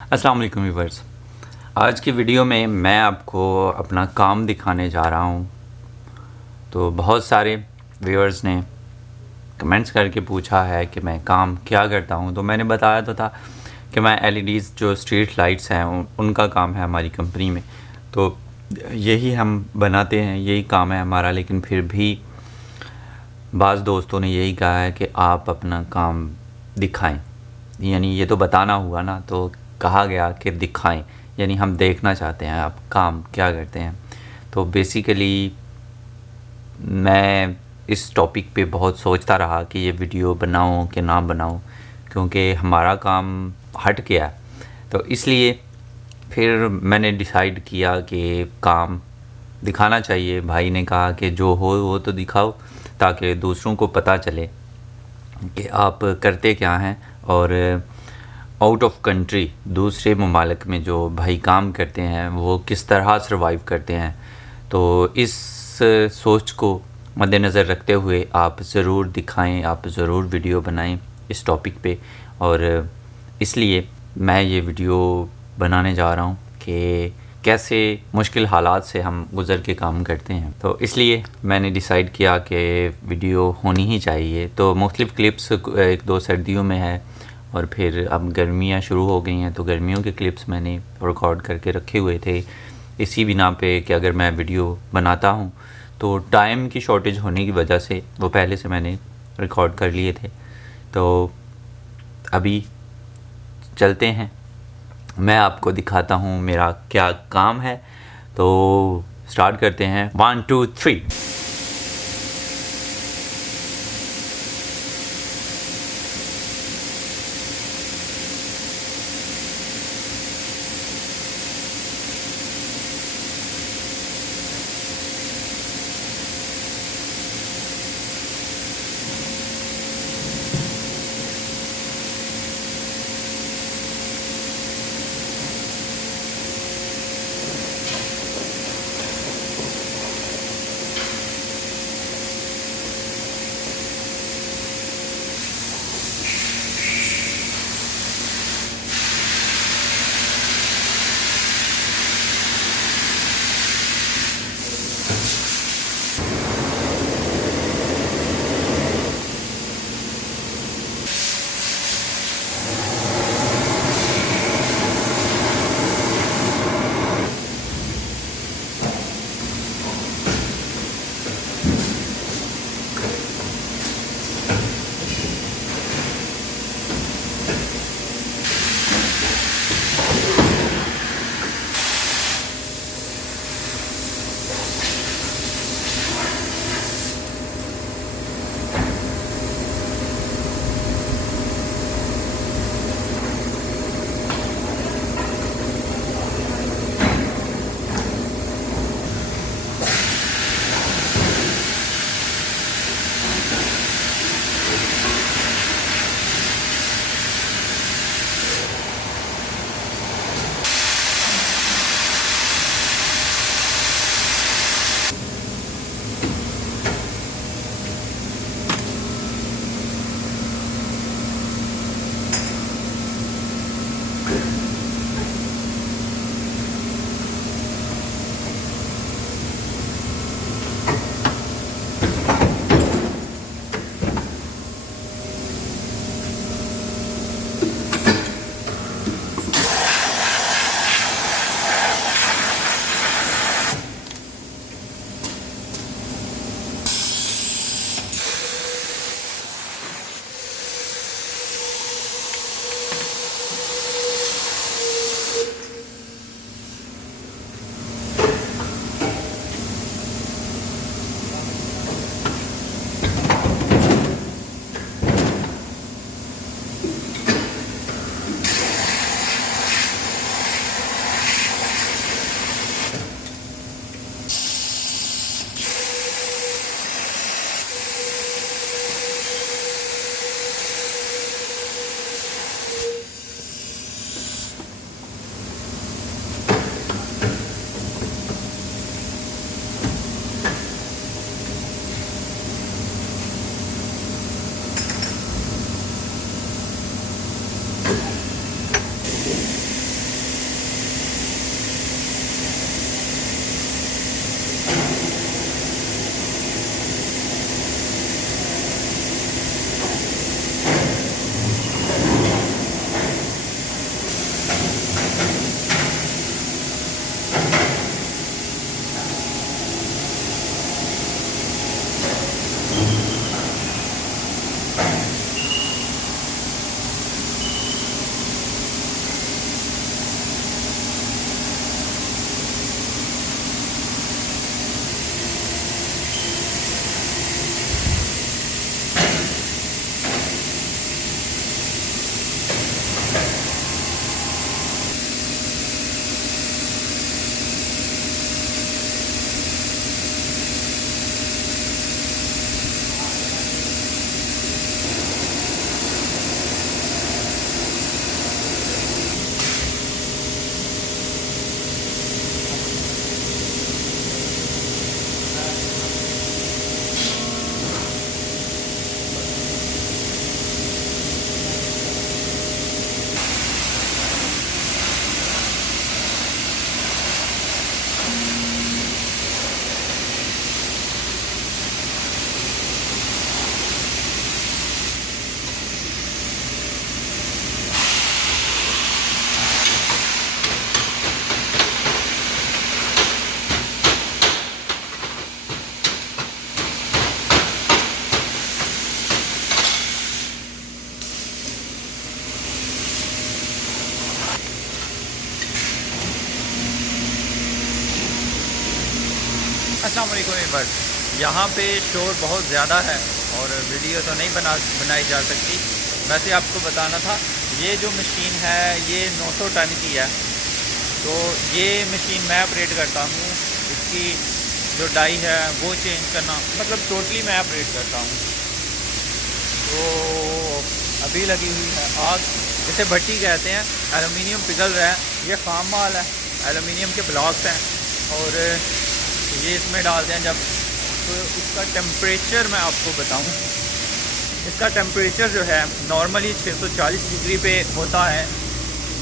अस्सलाम वालेकुम व्यूअर्स। आज की वीडियो में मैं आपको अपना काम दिखाने जा रहा हूँ। तो बहुत सारे व्यूअर्स ने कमेंट्स करके पूछा है कि मैं काम क्या करता हूँ। तो मैंने बताया तो था कि मैं एलईडीज़ जो स्ट्रीट लाइट्स हैं उनका काम है हमारी कंपनी में। तो यही हम बनाते हैं, यही काम है हमारा। लेकिन फिर भी बाज़ दोस्तों ने यही कहा है कि आप अपना काम दिखाएं, यानी ये तो बताना हुआ ना, तो कहा गया कि दिखाएं, यानी हम देखना चाहते हैं आप काम क्या करते हैं। तो बेसिकली मैं इस टॉपिक पे बहुत सोचता रहा कि ये वीडियो बनाऊं कि ना बनाऊं, क्योंकि हमारा काम हट गया है। तो इसलिए फिर मैंने डिसाइड किया कि काम दिखाना चाहिए। भाई ने कहा कि जो हो वो तो दिखाओ, ताकि दूसरों को पता चले कि आप करते क्या हैं। और आउट ऑफ कंट्री, दूसरे ममालिक में जो भाई काम करते हैं वो किस तरह सर्वाइव करते हैं। तो इस सोच को मद्देनज़र रखते हुए आप ज़रूर दिखाएं, आप ज़रूर वीडियो बनाएं इस टॉपिक पे। और इसलिए मैं ये वीडियो बनाने जा रहा हूँ कि कैसे मुश्किल हालात से हम गुज़र के काम करते हैं। तो इसलिए मैंने डिसाइड किया कि वीडियो होनी ही चाहिए। तो मुख्तलिफ़ क्लिप्स एक दो सर्दियों में है, और फिर अब गर्मियाँ शुरू हो गई हैं, तो गर्मियों के क्लिप्स मैंने रिकॉर्ड करके रखे हुए थे इसी बिना पे कि अगर मैं वीडियो बनाता हूँ तो टाइम की शॉर्टेज होने की वजह से वो पहले से मैंने रिकॉर्ड कर लिए थे। तो अभी चलते हैं, मैं आपको दिखाता हूँ मेरा क्या काम है। तो स्टार्ट करते हैं, 1 2 3। अस्सलाम वालेकुम व्यूअर्स। यहाँ पे शोर बहुत ज़्यादा है और वीडियो तो नहीं बनाई जा सकती। वैसे आपको बताना था, ये जो मशीन है ये 900 टन की है। तो ये मशीन मैं ऑपरेट करता हूँ। इसकी जो डाई है वो चेंज करना, मतलब टोटली मैं ऑपरेट करता हूँ। तो अभी लगी हुई है आग, इसे भट्टी कहते हैं। एलुमिनियम पिघल रहा है, ये फार्म माल है, एलुमिनियम के ब्लॉक्स हैं और ये इसमें डालते हैं जब। तो इसका टेम्परेचर मैं आपको बताऊं, इसका टेम्परेचर जो है नॉर्मली 640 डिग्री पे होता है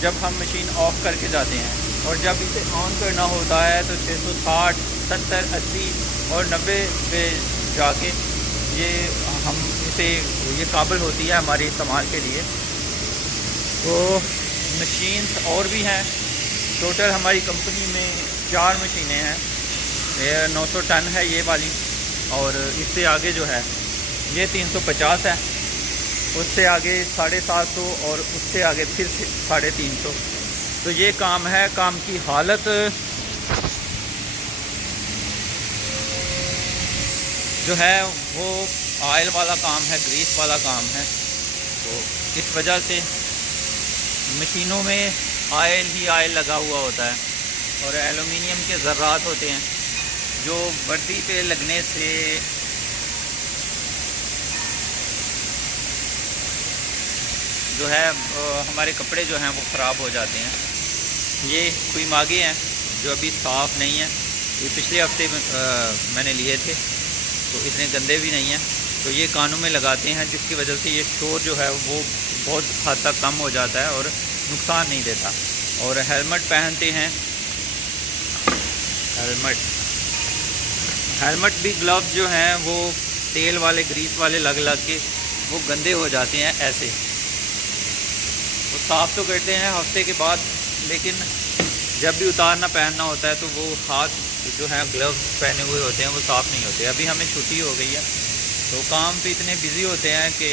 जब हम मशीन ऑफ करके जाते हैं, और जब इसे ऑन करना होता है तो 660, 70, 80 और 90 पे जाके ये हम इसे ये काबिल होती है हमारे इस्तेमाल के लिए। तो मशीन्स और भी हैं, टोटल हमारी कंपनी में 4 मशीनें हैं। ये 900 टन है ये वाली, और इससे आगे जो है ये 350 है, उससे आगे 750 और उससे आगे फिर 350। तो ये काम है, काम की हालत जो है वो ऑयल वाला काम है, ग्रीस वाला काम है। तो इस वजह से मशीनों में ऑयल ही ऑयल लगा हुआ होता है, और एलुमिनियम के ज़र्रात होते हैं जो वर्दी पे लगने से जो है हमारे कपड़े जो हैं वो ख़राब हो जाते हैं। ये खुई मागे हैं जो अभी साफ़ नहीं है, ये पिछले हफ्ते मैंने लिए थे, तो इतने गंदे भी नहीं हैं। तो ये कानों में लगाते हैं, जिसकी वजह से ये शोर जो है वो बहुत हद तक कम हो जाता है और नुकसान नहीं देता। और हेलमेट पहनते हैं, हेलमेट भी ग्लव्स जो हैं वो तेल वाले, ग्रीस वाले लग के वो गंदे हो जाते हैं ऐसे। वो साफ़ तो करते हैं हफ्ते के बाद, लेकिन जब भी उतारना पहनना होता है तो वो हाथ जो है ग्लव्स पहने हुए होते हैं वो साफ़ नहीं होते। अभी हमें छुट्टी हो गई है तो काम पे इतने बिज़ी होते हैं कि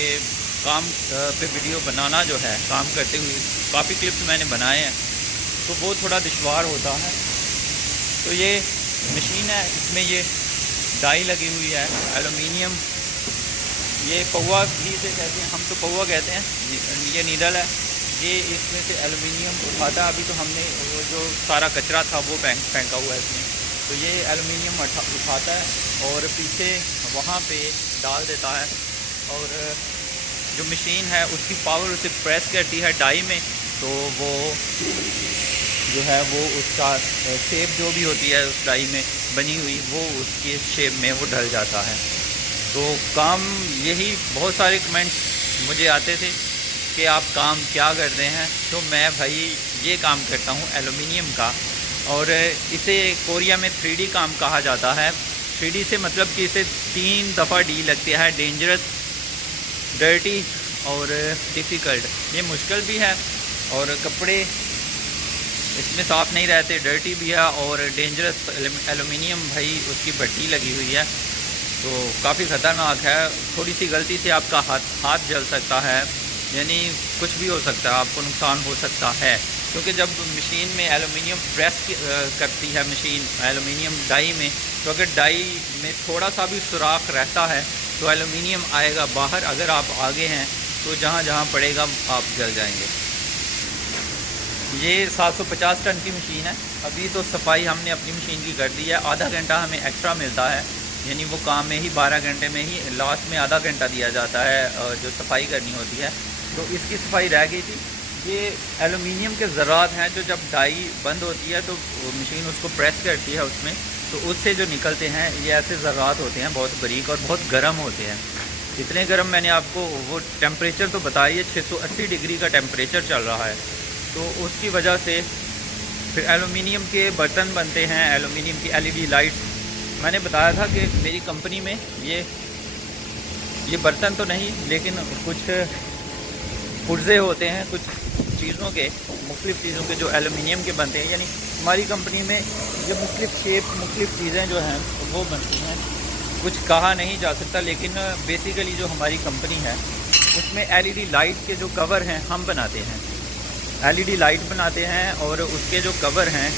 काम पे वीडियो बनाना जो है, काम करते हुए काफ़ी क्लिप्स मैंने बनाए हैं, तो वो थोड़ा दुश्वार होता है। तो ये मशीन है, इसमें ये डाई लगी हुई है एलुमिनियम, ये पौवा भी इसे कहते हैं, हम तो पौवा कहते हैं। ये नीडल है, ये इसमें से एलुमिनियम उठाता है। अभी तो हमने वो जो सारा कचरा था वो फेंका हुआ है इसमें, तो ये एलुमिनियम उठाता है और पीछे वहाँ पे डाल देता है, और जो मशीन है उसकी पावर उसे प्रेस करती है डाई में, तो वो जो है वो उसका शेप जो भी होती है उस डाई में बनी हुई, वो उसकी शेप में वो ढल जाता है। तो काम यही, बहुत सारे कमेंट्स मुझे आते थे कि आप काम क्या करते हैं। तो मैं भाई ये काम करता हूँ एलुमिनियम का, और इसे कोरिया में 3D काम कहा जाता है। 3D से मतलब कि इसे 3 दफ़ा डी लगती है, डेंजरस, डर्टी और डिफ़िकल्ट। ये मुश्किल भी है, और कपड़े इसमें साफ़ नहीं रहते, डर्टी भी है, और डेंजरस एलुमिनियम भाई उसकी भट्टी लगी हुई है, तो काफ़ी ख़तरनाक है। थोड़ी सी गलती से आपका हाथ जल सकता है, यानी कुछ भी हो सकता है, आपको नुकसान हो सकता है। क्योंकि जब मशीन में एलुमिनियम प्रेस करती है मशीन एलुमिनियम डाई में, तो अगर डाई में थोड़ा सा भी सुराख रहता है तो एलुमिनियम आएगा बाहर। अगर आप आगे हैं तो जहाँ जहाँ पड़ेगा आप जल जाएंगे। ये 750 टन की मशीन है। अभी तो सफाई हमने अपनी मशीन की कर दी है, आधा घंटा हमें एक्स्ट्रा मिलता है, यानी वो काम में ही 12 घंटे में ही लास्ट में आधा घंटा दिया जाता है जो सफाई करनी होती है। तो इसकी सफाई रह गई थी। ये एलुमिनियम के ज़रात हैं जो जब डाई बंद होती है तो मशीन उसको प्रेस करती है उसमें, तो उससे जो निकलते हैं ये ऐसे ज़रात होते हैं, बहुत बारीक और बहुत गर्म होते हैं। इतने गर्म, मैंने आपको वो टेम्परेचर तो बताइए, 680 डिग्री का टेम्परेचर चल रहा है। तो उसकी वजह से फिर एलुमिनियम के बर्तन बनते हैं, एलुमिनियम की LED लाइट। मैंने बताया था कि मेरी कंपनी में ये बर्तन तो नहीं, लेकिन कुछ पुर्ज़े होते हैं, कुछ चीज़ों के, मुख्तलिफ़ चीज़ों के जो एलुमिनियम के बनते हैं। यानी हमारी कंपनी में ये मुख्तलिफ़ शेप, मुख्तलिफ़ चीज़ें जो हैं वो बनती हैं। कुछ कहा नहीं जा सकता, लेकिन बेसिकली जो हमारी कंपनी है उसमें LED लाइट के जो कवर हैं हम बनाते हैं, LED लाइट बनाते हैं, और उसके जो कवर हैं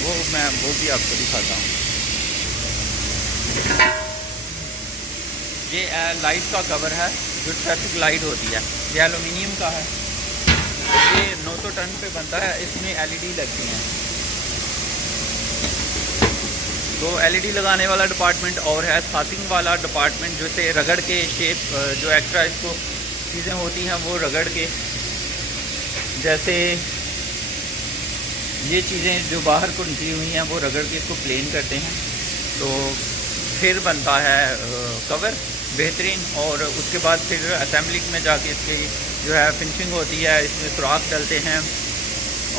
वो मैं भी आपको दिखाता हूँ। ये लाइट का कवर है, जो ट्रैफिक लाइट होती है, ये एलुमिनियम का है। ये 900 टन पे बनता है, इसमें एलईडी लगती हैं। तो एलईडी लगाने वाला डिपार्टमेंट और है, साथिंग वाला डिपार्टमेंट जैसे रगड़ के शेप, जो एक्स्ट्रा इसको चीज़ें होती हैं वो रगड़ के, जैसे ये चीज़ें जो बाहर को निकली हुई हैं वो रगड़ के इसको प्लेन करते हैं, तो फिर बनता है कवर बेहतरीन। और उसके बाद फिर असेंबली में जाके इसकी जो है फिनिशिंग होती है, इसमें सुराख डलते हैं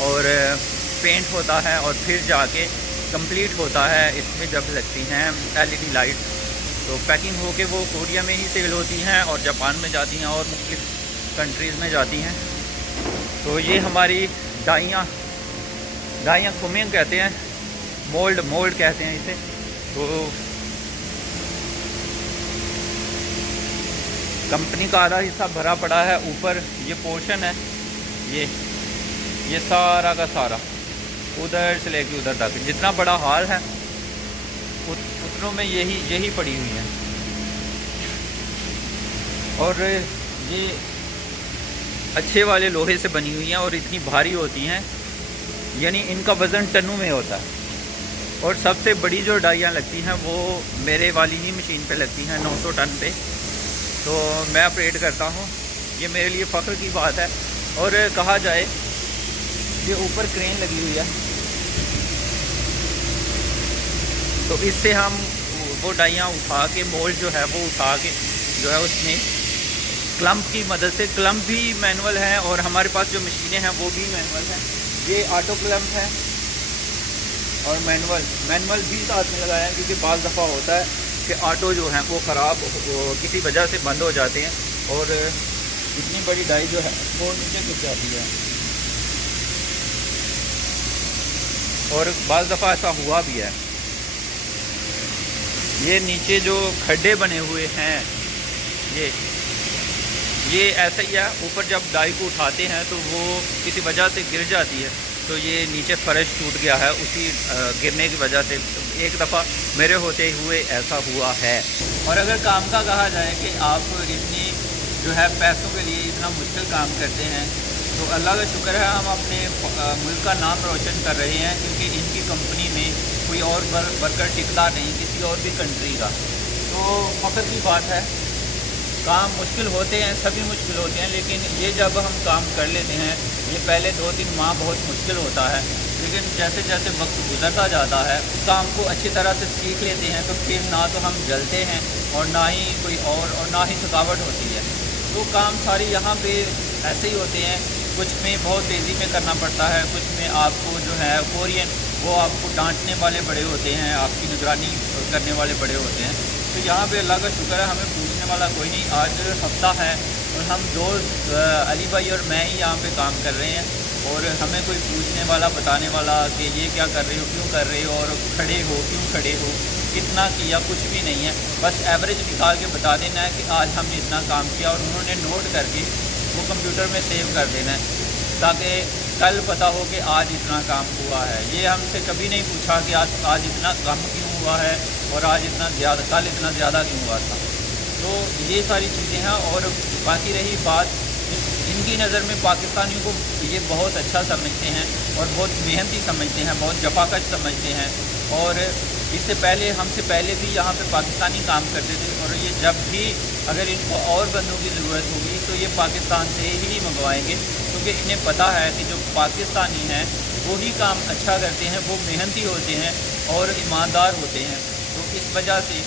और पेंट होता है, और फिर जाके कंप्लीट होता है। इसमें जब लगती हैं एलईडी लाइट, तो पैकिंग होके वो कोरिया में ही सेल होती हैं और जापान में जाती हैं और मुख्तलिफ कंट्रीज़ में जाती हैं। तो ये हमारी डाइयाँ कुमिंग कहते हैं, मोल्ड कहते हैं इसे। तो कंपनी का आधा हिस्सा भरा पड़ा है, ऊपर ये पोर्शन है, ये सारा का सारा उधर से लेके उधर तक जितना बड़ा हॉल है उतनों में यही पड़ी हुई है। और ये अच्छे वाले लोहे से बनी हुई हैं और इतनी भारी होती हैं, यानी इनका वज़न टनों में होता है। और सबसे बड़ी जो डाइयाँ लगती हैं वो मेरे वाली ही मशीन पे लगती हैं, 900 टन पे। तो मैं ऑपरेट करता हूँ, ये मेरे लिए फ़ख्र की बात है। और कहा जाए ये ऊपर क्रेन लगी हुई है, तो इससे हम वो डाइयाँ उठा के, मोल्ड जो है वो उठा के जो है उसमें क्लम्प की मदद से, क्लम्प भी मैनुअल है और हमारे पास जो मशीनें हैं वो भी मैनुअल हैं। ये ऑटो क्लम्प है और मैनुअल भी साथ में लगाया है, क्योंकि बाज़ दफ़ा होता है कि ऑटो जो है वो ख़राब किसी वजह से बंद हो जाते हैं और इतनी बड़ी डाई जो है वो नीचे गिर जाती है। और बाज़ दफ़ा ऐसा हुआ भी है। ये नीचे जो खड्डे बने हुए हैं ये ऐसा ही है। ऊपर जब डाई को उठाते हैं तो वो किसी वजह से गिर जाती है, तो ये नीचे फर्श टूट गया है, उसी गिरने की वजह से एक दफ़ा मेरे होते हुए ऐसा हुआ है। और अगर काम का कहा जाए कि आप इतनी जो है पैसों के लिए इतना मुश्किल काम करते हैं, तो अल्लाह का शुक्र है हम अपने मुल्क का नाम रोशन कर रहे हैं, क्योंकि इनकी कंपनी में कोई और वर्कर टिकता नहीं किसी और भी कंट्री का। तो फ़ख्र की बात है। काम मुश्किल होते हैं, सभी मुश्किल होते हैं, लेकिन ये जब हम काम कर लेते हैं, ये पहले 2-3 माह बहुत मुश्किल होता है, लेकिन जैसे जैसे वक्त गुजरता जाता है काम को अच्छी तरह से सीख लेते हैं, तो फिर ना तो हम जलते हैं और ना ही कोई और ना ही थकावट होती है। तो काम सारे यहाँ पे ऐसे ही होते हैं। कुछ में बहुत तेज़ी में करना पड़ता है, कुछ में आपको जो है कोरियन वो आपको डांटने वाले बड़े होते हैं, आपकी निगरानी करने वाले बड़े होते हैं। तो यहाँ पे अल्लाह का शुक्र है हमें पूछने वाला कोई नहीं। आज हफ्ता है और हम दोस्त अली भाई और मैं ही यहाँ पे काम कर रहे हैं, और हमें कोई पूछने वाला बताने वाला कि ये क्या कर रहे हो, क्यों कर रहे हो, और खड़े हो क्यों खड़े हो, कितना किया, कुछ भी नहीं है। बस एवरेज निकाल के बता देना है कि आज हमने इतना काम किया, और उन्होंने नोट करके वो कंप्यूटर में सेव कर देना है, ताकि कल पता हो कि आज इतना काम हुआ है। ये हमसे कभी नहीं पूछा कि आज इतना कम क्यों हुआ है और आज इतना ज़्यादा, कल इतना ज़्यादा क्यों हुआ था। तो ये सारी चीज़ें हैं। और बाकी रही बात, इनकी नज़र में पाकिस्तानियों को ये बहुत अच्छा समझते हैं और बहुत मेहनती समझते हैं, बहुत जफाकश समझते हैं। और इससे पहले, हमसे पहले भी यहाँ पे पाकिस्तानी काम करते थे, और ये जब भी अगर इनको और बंदों की ज़रूरत होगी तो ये पाकिस्तान से ही मंगवाएंगे, क्योंकि इन्हें पता है कि जो पाकिस्तानी हैं वही काम अच्छा करते हैं, वो मेहनती होते हैं और ईमानदार होते हैं। तो इस वजह से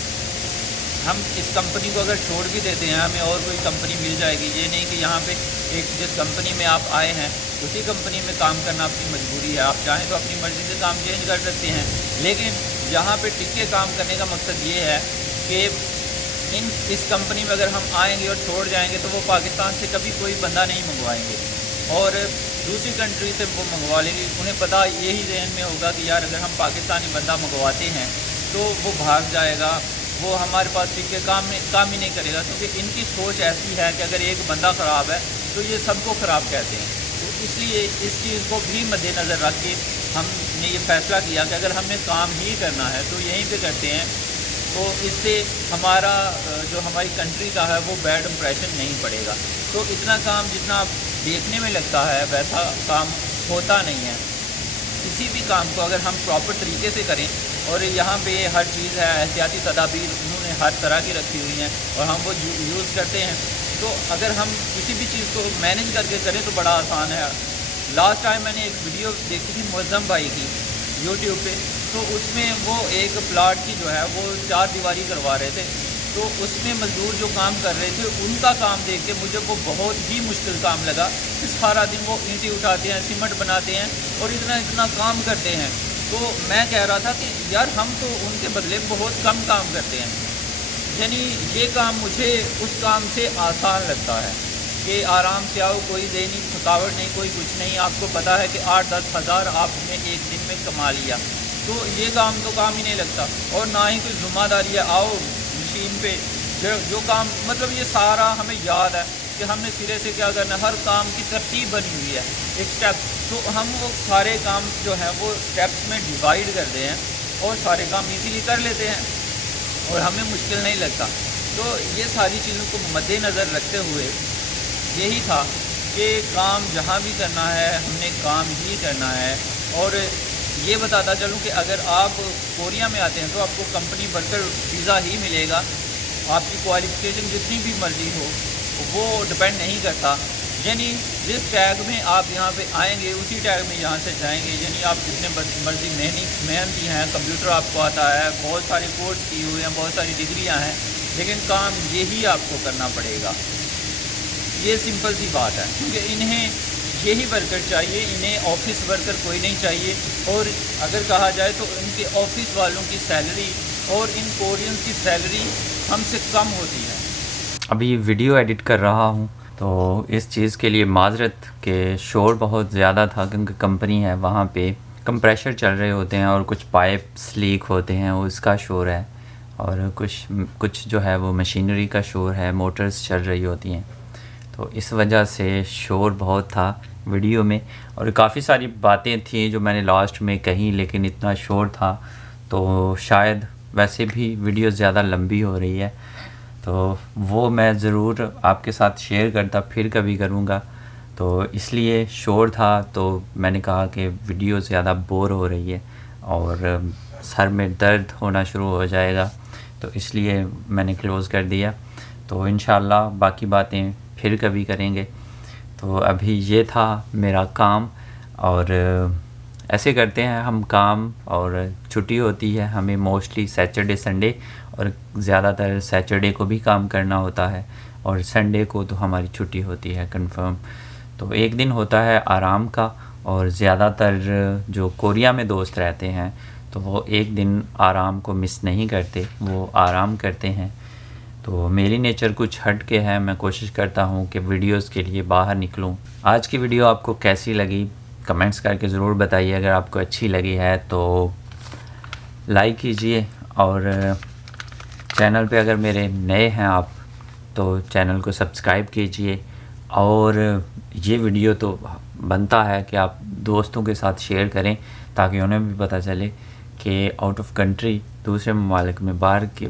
हम इस कंपनी को अगर छोड़ भी देते हैं, हमें और कोई कंपनी मिल जाएगी। ये नहीं कि यहाँ पे एक जिस कंपनी में आप आए हैं उसी कंपनी में काम करना आपकी मजबूरी है। आप चाहें तो अपनी मर्ज़ी से काम चेंज कर सकते हैं, लेकिन यहाँ पे टिक के काम करने का मकसद ये है कि इस कंपनी में अगर हम आएंगे और छोड़ जाएंगे तो वो पाकिस्तान से कभी कोई बंदा नहीं मंगवाएंगे, और दूसरी कंट्री से वो मंगवा लेंगे। उन्हें पता यही जहन में होगा कि यार अगर हम पाकिस्तानी बंदा मंगवाते हैं तो वो भाग जाएगा, वो हमारे पास टिक के काम ही नहीं करेगा, क्योंकि इनकी सोच ऐसी है कि अगर एक बंदा ख़राब है तो ये सबको ख़राब कहते हैं। तो इसलिए इस चीज़ को भी मद्देनज़र रख के हमने ये फ़ैसला किया कि अगर हमें काम ही करना है तो यहीं पे करते हैं। तो इससे हमारा जो हमारी कंट्री का है वो बैड इम्प्रेशन नहीं पड़ेगा। तो इतना काम जितना देखने में लगता है वैसा काम होता नहीं है। किसी भी काम को अगर हम प्रॉपर तरीके से करें, और यहाँ पे हर चीज़ है, एहतियाती तदाबीर उन्होंने हर तरह की रखी हुई हैं और हम वो यूज़ करते हैं। तो अगर हम किसी भी चीज़ को मैनेज करके करें तो बड़ा आसान है। लास्ट टाइम मैंने एक वीडियो देखी थी मुअज़्ज़म भाई की यूट्यूब पे, तो उसमें वो एक प्लाट की जो है वो 4 दीवारी करवा रहे थे। तो उसमें मज़दूर जो काम कर रहे थे उनका काम देख के मुझे वो बहुत ही मुश्किल काम लगा कि सारा दिन वो ईंटें उठाते हैं, सीमेंट बनाते हैं और इतना इतना काम करते हैं। तो मैं कह रहा था कि यार हम तो उनके बदले बहुत कम काम करते हैं। यानी ये काम मुझे उस काम से आसान लगता है कि आराम से आओ, कोई ज़हनी थकावट नहीं, कोई कुछ नहीं। आपको पता है कि 8-10 हज़ार आपने एक दिन में कमा लिया, तो ये काम तो काम ही नहीं लगता। और ना ही कोई ज़िम्मेदारी है, आओ मशीन पे जो काम, मतलब ये सारा हमें याद है कि हमने सिरे से क्या करना है, हर काम की तरतीब बनी हुई है, एक स्टेप। तो हम वो सारे काम जो हैं वो स्टेप्स में डिवाइड करते हैं और सारे काम इजीली कर लेते हैं और हमें मुश्किल नहीं लगता। तो ये सारी चीज़ों को मद्देनज़र रखते हुए यही था कि काम जहाँ भी करना है हमने काम ही करना है। और ये बताता चलूँ कि अगर आप कोरिया में आते हैं तो आपको कंपनी वर्कर वीज़ा ही मिलेगा। आपकी क्वालिफ़िकेशन जितनी भी मर्ज़ी हो वो डिपेंड नहीं करता। यानी जिस टैग में आप यहाँ पे आएंगे उसी टैग में यहाँ से जाएंगे। यानी आप जितने मर्ज़ी मेहनती हैं, कंप्यूटर आपको आता है, बहुत सारे कोर्स किए हुए हैं, बहुत सारी डिग्रियाँ हैं, लेकिन काम यही आपको करना पड़ेगा। ये सिंपल सी बात है, क्योंकि इन्हें यही वर्कर चाहिए, इन्हें ऑफिस वर्कर कोई नहीं चाहिए। और अगर कहा जाए तो इनके ऑफिस वालों की सैलरी और इन कोरियंस की सैलरी हमसे कम होती है। अभी वीडियो एडिट कर रहा हूँ तो इस चीज़ के लिए माजरत के शोर बहुत ज़्यादा था, क्योंकि कंपनी है वहाँ पे कंप्रेशर चल रहे होते हैं और कुछ पाइप्स लीक होते हैं, उसका शोर है। और कुछ जो है वो मशीनरी का शोर है, मोटर्स चल रही होती हैं, तो इस वजह से शोर बहुत था वीडियो में। और काफ़ी सारी बातें थी जो मैंने लास्ट में कही, लेकिन इतना शोर था तो शायद वैसे भी वीडियो ज़्यादा लंबी हो रही है, तो वो मैं ज़रूर आपके साथ शेयर करता, फिर कभी करूँगा। तो इसलिए शोर था, तो मैंने कहा कि वीडियो ज़्यादा बोर हो रही है और सर में दर्द होना शुरू हो जाएगा, तो इसलिए मैंने क्लोज़ कर दिया। तो इंशाल्लाह बाकी बातें फिर कभी करेंगे। तो अभी ये था मेरा काम, और ऐसे करते हैं हम काम। और छुट्टी होती है हमें मोस्टली सैटरडे संडे, और ज़्यादातर सैटरडे को भी काम करना होता है, और संडे को तो हमारी छुट्टी होती है कंफर्म। तो एक दिन होता है आराम का, और ज़्यादातर जो कोरिया में दोस्त रहते हैं तो वो एक दिन आराम को मिस नहीं करते, वो आराम करते हैं। तो मेरी नेचर कुछ हट के है, मैं कोशिश करता हूँ कि वीडियोस के लिए बाहर निकलूँ। आज की वीडियो आपको कैसी लगी कमेंट्स करके ज़रूर बताइए। अगर आपको अच्छी लगी है तो लाइक कीजिए, और चैनल पे अगर मेरे नए हैं आप तो चैनल को सब्सक्राइब कीजिए। और ये वीडियो तो बनता है कि आप दोस्तों के साथ शेयर करें, ताकि उन्हें भी पता चले कि आउट ऑफ कंट्री, दूसरे ममालिक में, बाहर के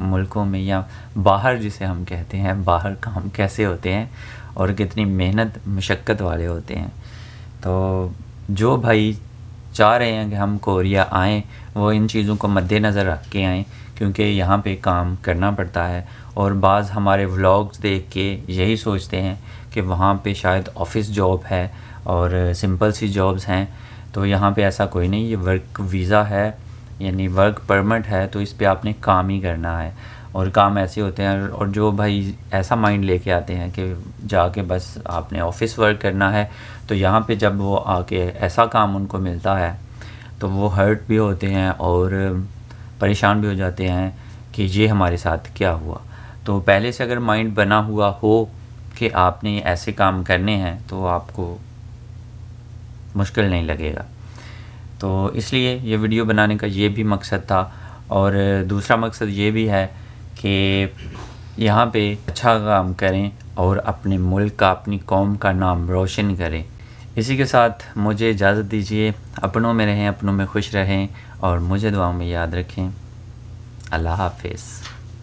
मुल्कों में, या बाहर जिसे हम कहते हैं, बाहर काम कैसे होते हैं और कितनी मेहनत मशक्क़त वाले होते हैं। तो जो भाई चाह रहे हैं कि हम कोरिया आएँ, वो इन चीज़ों को मद्देनज़र रख के आएँ, क्योंकि यहाँ पे काम करना पड़ता है। और बाज़ हमारे व्लॉग्स देख के यही सोचते हैं कि वहाँ पे शायद ऑफ़िस जॉब है और सिंपल सी जॉब्स हैं, तो यहाँ पे ऐसा कोई नहीं। ये वर्क वीज़ा है, यानी वर्क परमिट है, तो इस पे आपने काम ही करना है। और काम ऐसे होते हैं, और जो भाई ऐसा माइंड लेके आते हैं कि जाके बस आपने ऑफ़िस वर्क करना है, तो यहाँ पे जब वो आके ऐसा काम उनको मिलता है तो वो हर्ट भी होते हैं और परेशान भी हो जाते हैं कि ये हमारे साथ क्या हुआ। तो पहले से अगर माइंड बना हुआ हो कि आपने ऐसे काम करने हैं तो आपको मुश्किल नहीं लगेगा। तो इसलिए ये वीडियो बनाने का ये भी मकसद था। और दूसरा मकसद ये भी है कि यहाँ पे अच्छा काम करें और अपने मुल्क का, अपनी कौम का नाम रोशन करें। इसी के साथ मुझे इजाज़त दीजिए। अपनों में रहें, अपनों में खुश रहें, और मुझे दुआओं में याद रखें। अल्लाह हाफिज़।